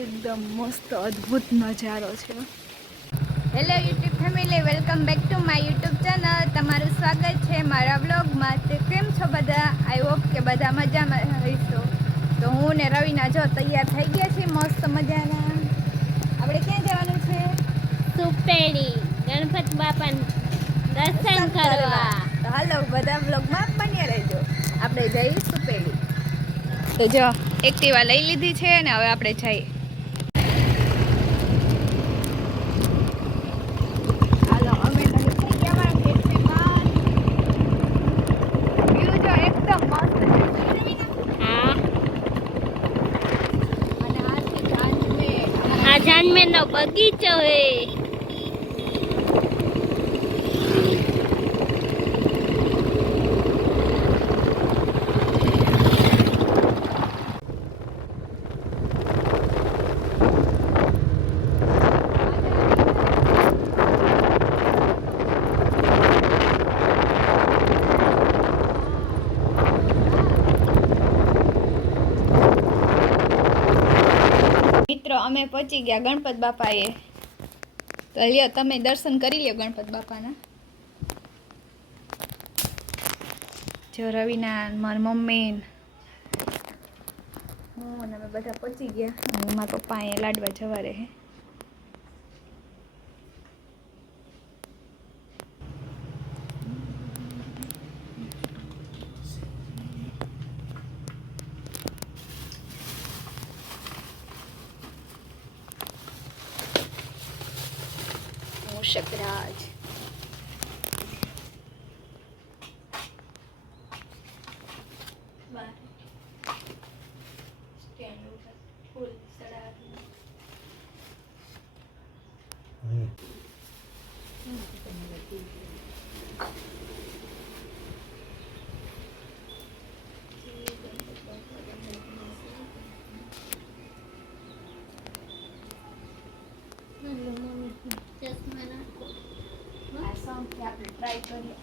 એકદમ મસ્ત અદ્ભુત નજારો છે. Hello YouTube family, welcome back to my YouTube channel. તમારું સ્વાગત છે મારા વ્લોગમાં. તે કેમ છો બધા? આઈ હોપ કે બધા મજામાં હશો. તો હું ને રવિના જો તૈયાર થઈ ગયા છીએ મસ્ત મજાના. આપણે ક્યાં જવાનું છે? સુપેડી ગણપત બાપાના દર્શન કરવા. તો હાલો બધા વ્લોગમાં બન્યા રહેજો. આપણે જઈએ સુપેડી. તો જો એક્ટિવા લઈ લીધી છે ને હવે આપણે જઈએ. હાલો અમે નીકળી ગયા મારા ગેટની બહાર. વ્યૂ જો એકદમ મસ્ત છે. હા, અને આ છે જાનમેર. આ જાનમેરનો બગીચો હે. મિત્રો અમે પહોંચી ગયા ગણપત બાપાએ. તો લ્યો તમે દર્શન કરી લ્યો ગણપત બાપાના. જો રવિના, મારી મમ્મી, હું અને અમે બધા પહોંચી ગયા. અને મારા પપ્પા અહીંયા લાડવા જવા રહે. મૂષકરાજ. આ સોંગથી આપણે ટ્રાય કરીએ.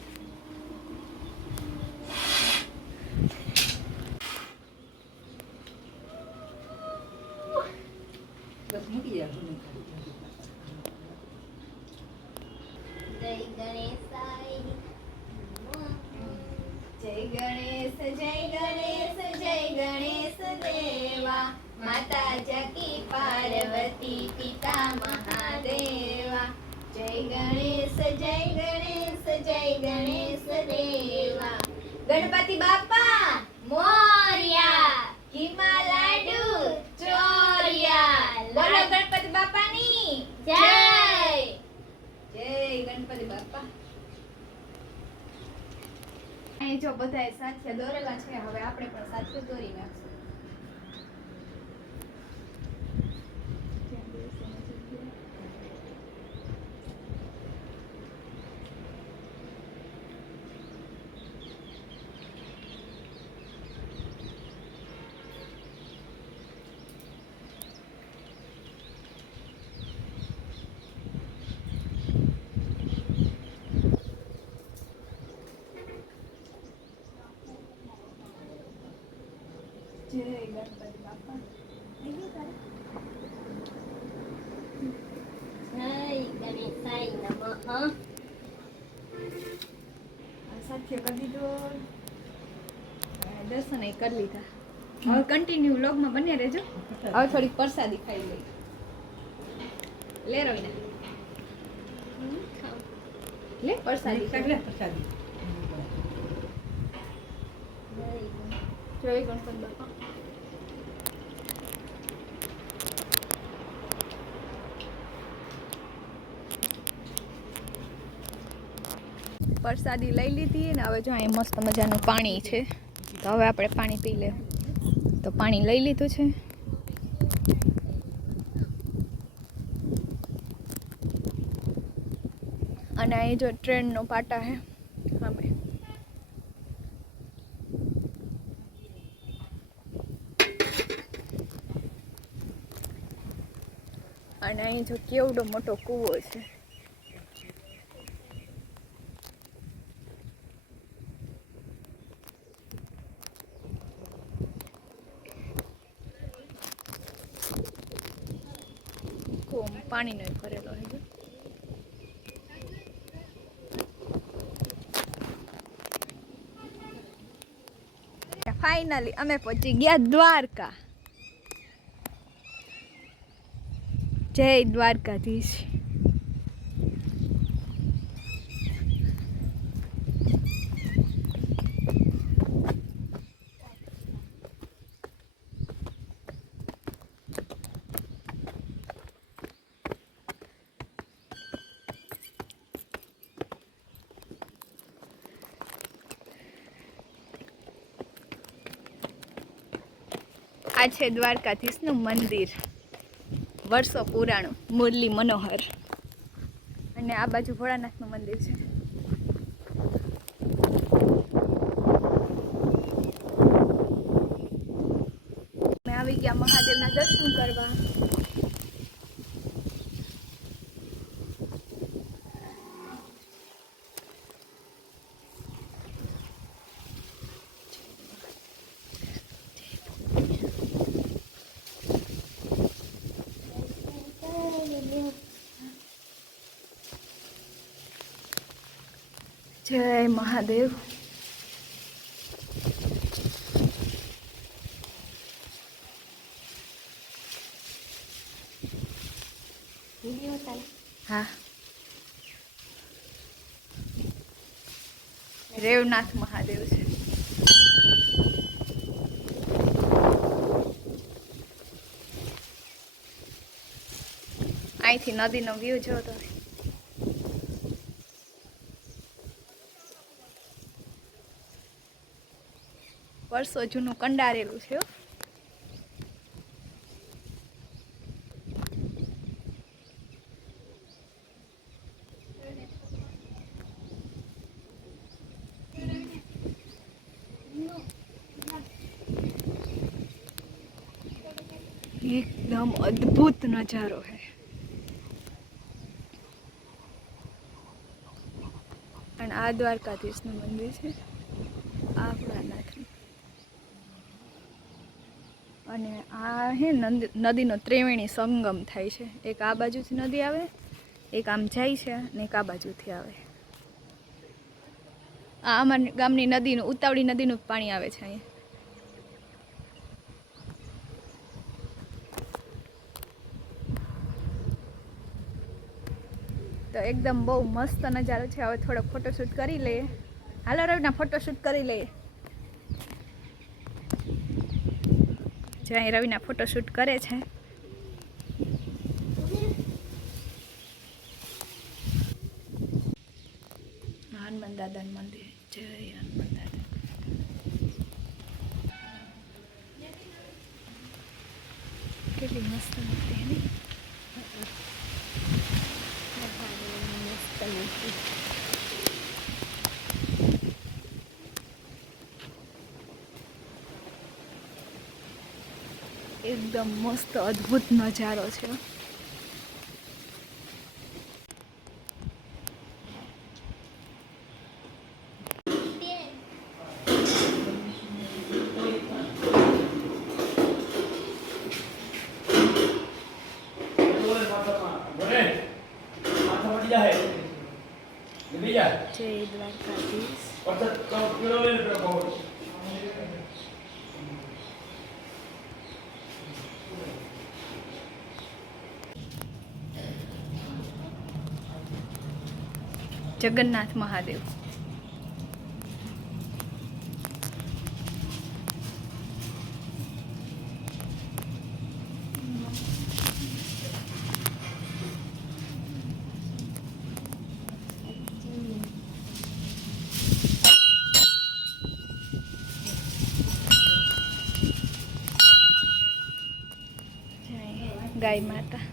જય ગણેશાય. જય ગણેશ જય ગણેશ જય ગણેશ દેવા. માતા જકી પાર્વતી પિતા મહાદેવા. જય ગણેશ જય ગણેશ જય ગણેશ દેવા. ગણપતિ બાપા મોર્યા. ઘીમા લાડુ ચોર્યા. બોલો ગણપતિ બાપાની જય. જય ગણપતિ બાપા. અહીં જો બધાએ સાથે દોરેલા છે, હવે આપણે પણ સાથે દોરી નાખશું. જય ગણપતિ બાપા. જય ગણેશાય નમઃ. સાથે કરી દીધો. દર્શન કરી લીધા. હવે કન્ટિન્યુ વ્લોગમાં બન્યા રહેજો. હવે થોડીક પ્રસાદી ખાઈ લઈ. લે રવિના, લે પ્રસાદી. જય ગણપતિ બાપા. પ્રસાદી લઈ લીધી ને હવે જો અહીં મસ્ત મજાનું પાણી છે. તો હવે આપણે પાણી પી લે. તો પાણી લઈ લીધું છે. અને અહીં જો ટ્રેનનો પાટા હે સામે. અને અહીં જો કેવડો મોટો કૂવો છે. પાણીનો ભરેલો છે. ફાઇનલી અમે પહોંચી ગયા દ્વારકા. જય દ્વારકાધીશ. આ છે દ્વારકાધીશનું મંદિર, વર્ષો પુરાણું, મુરલી મનોહર. અને આ બાજુ ભોળાનાથનું મંદિર છે. મેં આવી ગયા મહાદેવના દર્શન કરવા. જય મહાદેવ. હા, રેવનાથ મહાદેવ છે. અહીંથી નદીનો વ્યૂ જોતો. વર્ષો જૂનું કંડારેલું છે. એકદમ અદ્ભુત નજારો है. અને આ દ્વારકાધીશનું મંદિર છે, આ ભોળાનાથનું. અને આ હે નદીનો ત્રિવેણી સંગમ થાય છે. એક આ બાજુથી નદી આવે, એક આમ જાય છે, ને એક આ બાજુથી આવે. આ અમારા ગામની નદીનું, ઉતાવળી નદીનું પાણી આવે છે અહીંયા. તો એકદમ બહુ મસ્ત નજારો છે. હવે થોડોક ફોટોશૂટ કરી લઈએ. હાલો રવિના, ફોટોશૂટ કરી લઈએ. જો અહીં રવિના ફોટોશૂટ કરે છે. હનુમાન દાદાનું મંદિર. જય હનુમાન દાદા. કેટલી મસ્ત મૂર્તિ છે. એકદમ મસ્ત અદ્ભુત નજારો છે. જય દ્વારકાધીશ. જગન્નાથ મહાદેવ. ગાય માતા.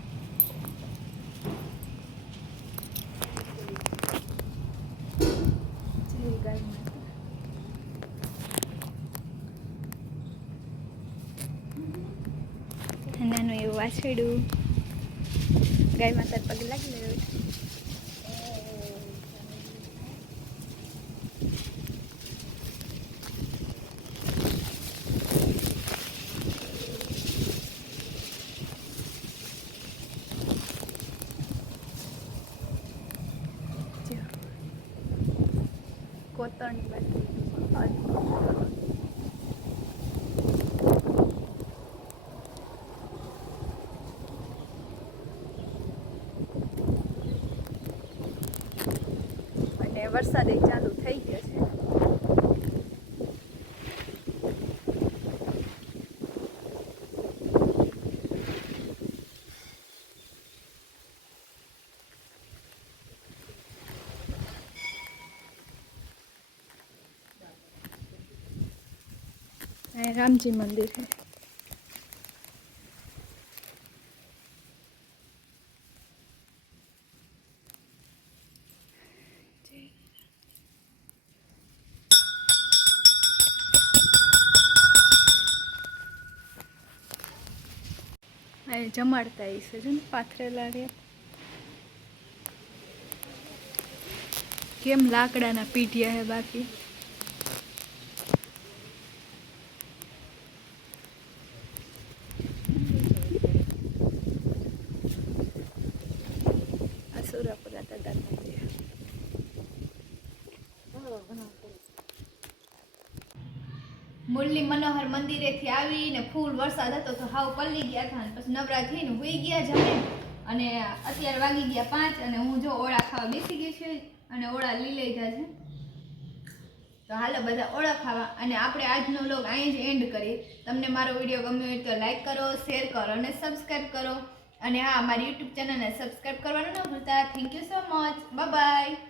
જય ગાય માતા. નાનું એવું વાછરડું ગાય માતા પગે લાગી રહ્યું છે. 3 બાજુ અને વરસાદ ચાલુ થઈ ગયો છે. અહીં રામજી મંદિર છે. અહીં જમાડતા હશે છે ને પાથરેલા રે. કેમ લાકડાના પીઢિયા હે બાકી. આ સુરાપુરા દાદા મંદિર. મુરલી મનોહર મંદિરેથી આવીને ફૂલ વરસાદ હતો તો હાવ પલ્લી ગયા હતા અને પછી નવરા થઈને હુઈ ગયા જમે. અને અત્યારે વાગી ગયા 5 અને હું જો ઓળા ખાવા બેસી ગઈ છે અને ઓળા લઈ લીધા છે. તો હાલો બધા ઓળા ખાવા અને આપણે આજનો વ્લોગ અહીં જ એન્ડ કરીએ. તમને મારો વિડીયો ગમ્યો હોય તો લાઈક કરો, શેર કરો અને સબસ્ક્રાઈબ કરો. અને હા, મારી યુટ્યુબ ચેનલને સબસ્ક્રાઈબ કરવાનું ન ભૂલતા. Thank you so much. Bye bye.